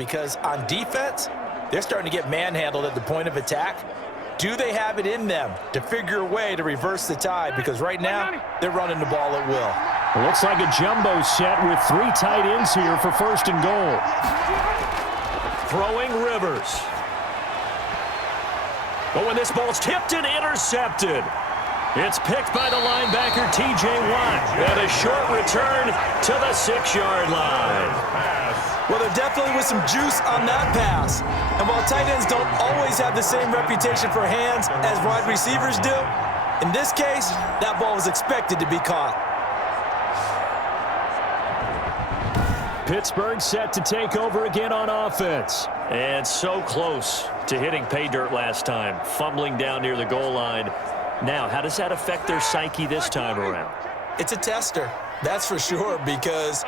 because on defense, they're starting to get manhandled at the point of attack. Do they have it in them to figure a way to reverse the tide? Because right now, they're running the ball at will. It looks like a jumbo set with 3 tight ends here for 1st and goal. Throwing Rivers. But when this ball's tipped and intercepted, it's picked by the linebacker, T.J. Watt. And a short return to the 6-yard line. Well, there definitely was some juice on that pass. And while tight ends don't always have the same reputation for hands as wide receivers do, in this case, that ball was expected to be caught. Pittsburgh set to take over again on offense. And so close to hitting pay dirt last time, fumbling down near the goal line. Now, how does that affect their psyche this time around? It's a tester, that's for sure, because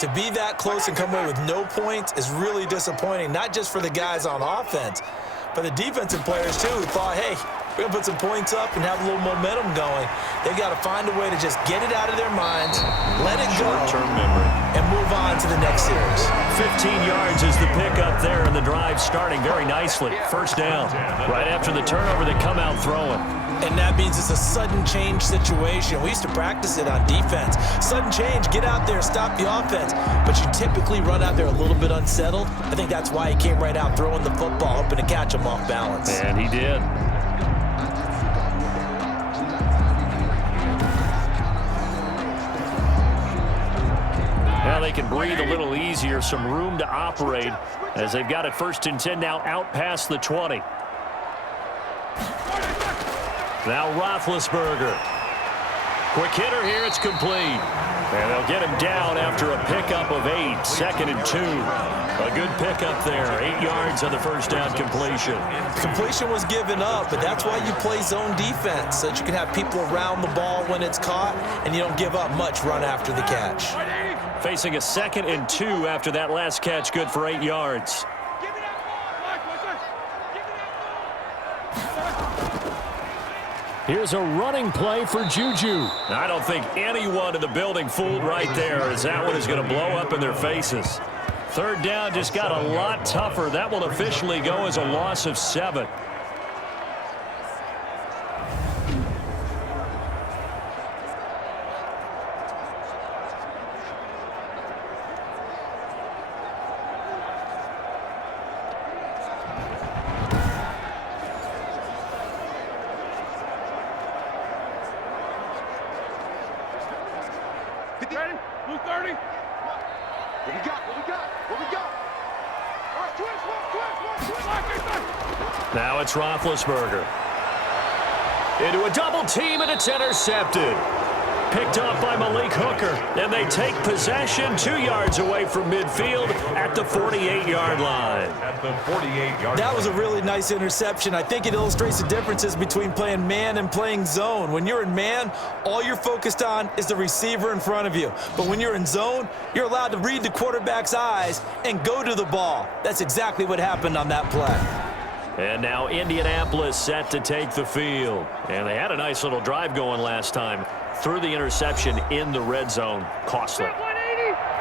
to be that close and come away with no points is really disappointing, not just for the guys on offense, but the defensive players, too, who thought, hey, we're going to put some points up and have a little momentum going. They've got to find a way to just get it out of their minds, let it go, short-term memory, and move on to the next series. 15 yards is the pickup there, and the drive starting very nicely. 1st down. Right after the turnover, they come out throwing. And that means it's a sudden change situation. We used to practice it on defense. Sudden change, get out there, stop the offense. But you typically run out there a little bit unsettled. I think that's why he came right out throwing the football, hoping to catch him off balance. And he did. Now they can breathe a little easier, some room to operate as they've got it 1st and 10 now out past the 20. Now Roethlisberger. Quick hitter here, it's complete. And they'll get him down after a pickup of 8, 2nd and 2. A good pickup there, 8 yards on the 1st down completion. Completion was given up, but that's why you play zone defense, so that you can have people around the ball when it's caught, and you don't give up much run after the catch. Facing a 2nd and 2 after that last catch, good for 8 yards. Here's a running play for Juju. I don't think anyone in the building fooled right there, as that one is going to blow up in their faces. 3rd down just got a lot tougher. That will officially go as a loss of 7. Ready? Blue 30. What we got? What we got? What we got? All right, twist. Now it's Roethlisberger. Into a double team, and it's intercepted. Picked off by Malik Hooker. And they take possession 2 yards away from midfield at the 48-yard line. That was a really nice interception. I think it illustrates the differences between playing man and playing zone. When you're in man, all you're focused on is the receiver in front of you. But when you're in zone, you're allowed to read the quarterback's eyes and go to the ball. That's exactly what happened on that play. And now Indianapolis set to take the field. And they had a nice little drive going last time. Threw the interception in the red zone. Costly.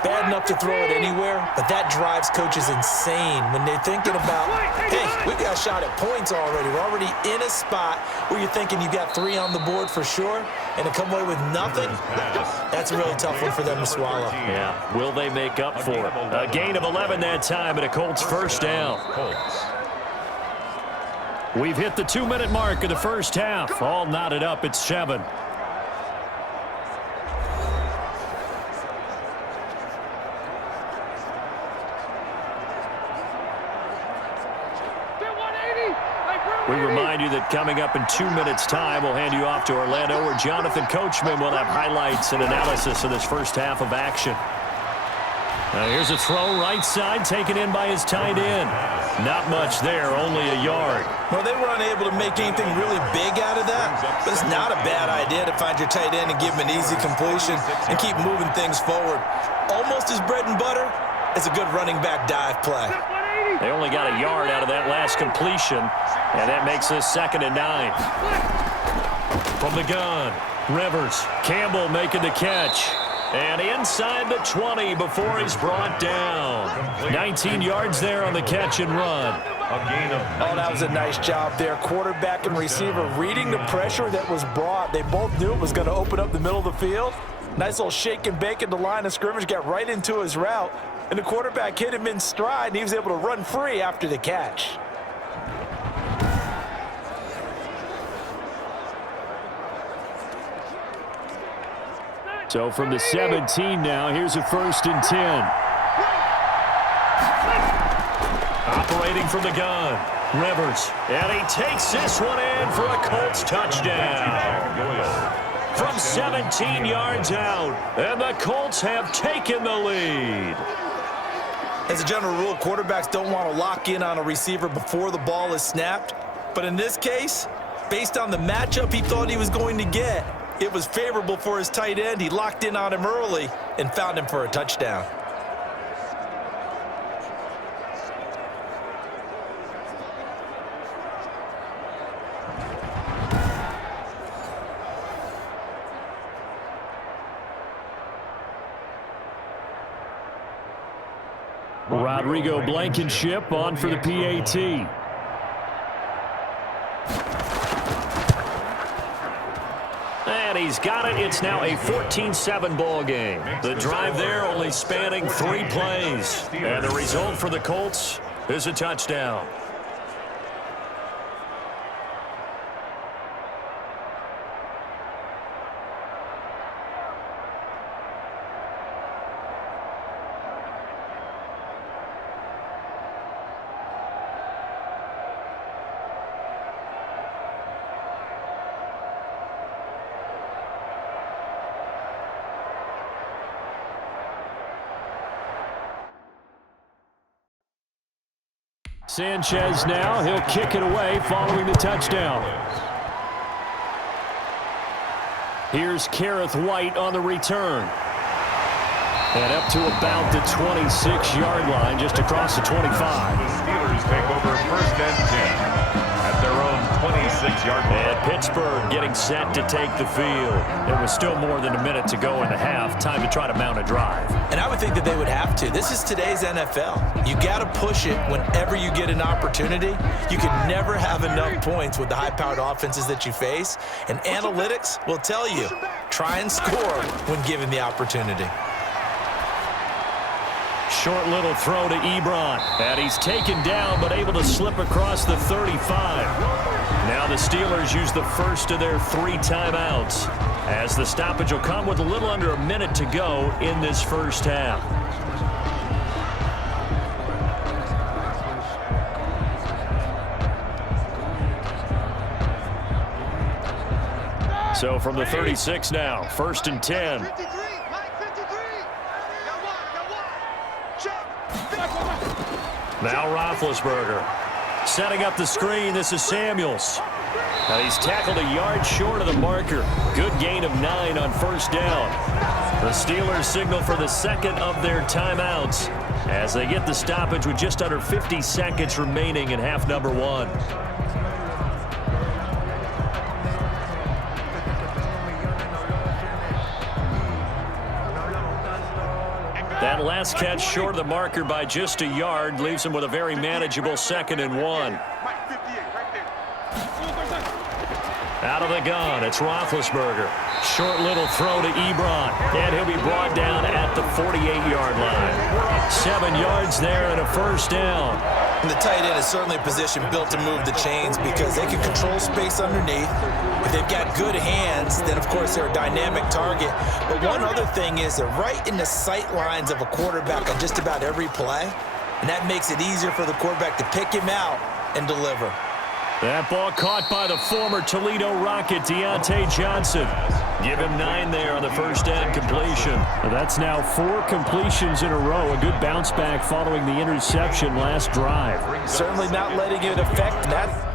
Bad enough to throw it anywhere, but that drives coaches insane when they're thinking about, hey, we've got a shot at points already. We're already in a spot where you're thinking you got 3 on the board for sure, and to come away with nothing, that's a really tough one for them to swallow. Yeah, will they make up for it? A gain of 11 that time, and a Colts 1st down. We've hit the 2-minute mark of the 1st half. All knotted up at 7. We remind you that coming up in 2 minutes' time, we'll hand you off to Orlando, where Jonathan Coachman will have highlights and analysis of this 1st half of action. Now here's a throw right side, taken in by his tight end. Not much there, only a yard. Well, they were unable to make anything really big out of that, but it's not a bad idea to find your tight end and give him an easy completion and keep moving things forward. Almost as bread and butter as a good running back dive play. They only got a yard out of that last completion, and that makes this 2nd and 9. From the gun, Rivers. Campbell making the catch. And inside the 20 before he's brought down. 19 yards there on the catch and run. Oh, that was a nice job there. Quarterback and receiver reading the pressure that was brought. They both knew it was going to open up the middle of the field. Nice little shake and bake at the line of scrimmage, got right into his route. And the quarterback hit him in stride, and he was able to run free after the catch. So from the 17 now, here's a 1st and 10. Operating from the gun, Rivers. And he takes this one in for a Colts touchdown. From 17 yards out, and the Colts have taken the lead. As a general rule, quarterbacks don't want to lock in on a receiver before the ball is snapped. But in this case, based on the matchup he thought he was going to get, it was favorable for his tight end. He locked in on him early and found him for a touchdown. Rodrigo Blankenship on for the PAT. And he's got it. It's now a 14-7 ball game. The drive there only spanning 3 plays. And the result for the Colts is a touchdown. Sanchez now, he'll kick it away following the touchdown. Here's Kareth White on the return. And up to about the 26-yard line, just across the 25. The Steelers take over 1st and 10 at their own 26-yard line. And Pittsburgh getting set to take the field. There was still more than a minute to go in the half. Time to try to mount a drive. And I would think that they would have to. This is today's NFL. You got to push it whenever you get an opportunity. You can never have enough points with the high-powered offenses that you face. And analytics will tell you, try and score when given the opportunity. Short little throw to Ebron. And he's taken down but able to slip across the 35. Now the Steelers use the first of their 3 timeouts, as the stoppage will come with a little under a minute to go in this first half. So from the 36 now, 1st and 10. Now Roethlisberger setting up the screen. This is Samuels. And he's tackled a yard short of the marker. Good gain of 9 on 1st down. The Steelers signal for the 2nd of their timeouts as they get the stoppage with just under 50 seconds remaining in half number 1. That last catch short of the marker by just a yard leaves him with a very manageable 2nd and 1. Out of the gun, it's Roethlisberger. Short little throw to Ebron, and he'll be brought down at the 48-yard line. 7 yards there and a 1st down. And the tight end is certainly a position built to move the chains because they can control space underneath. If they've got good hands, then of course they're a dynamic target. But one other thing is they're right in the sight lines of a quarterback on just about every play. And that makes it easier for the quarterback to pick him out and deliver. That ball caught by the former Toledo Rocket, Deontay Johnson. Give him 9 there on the 1st down completion. That's now 4 completions in a row. A good bounce back following the interception last drive. Certainly not letting it affect that.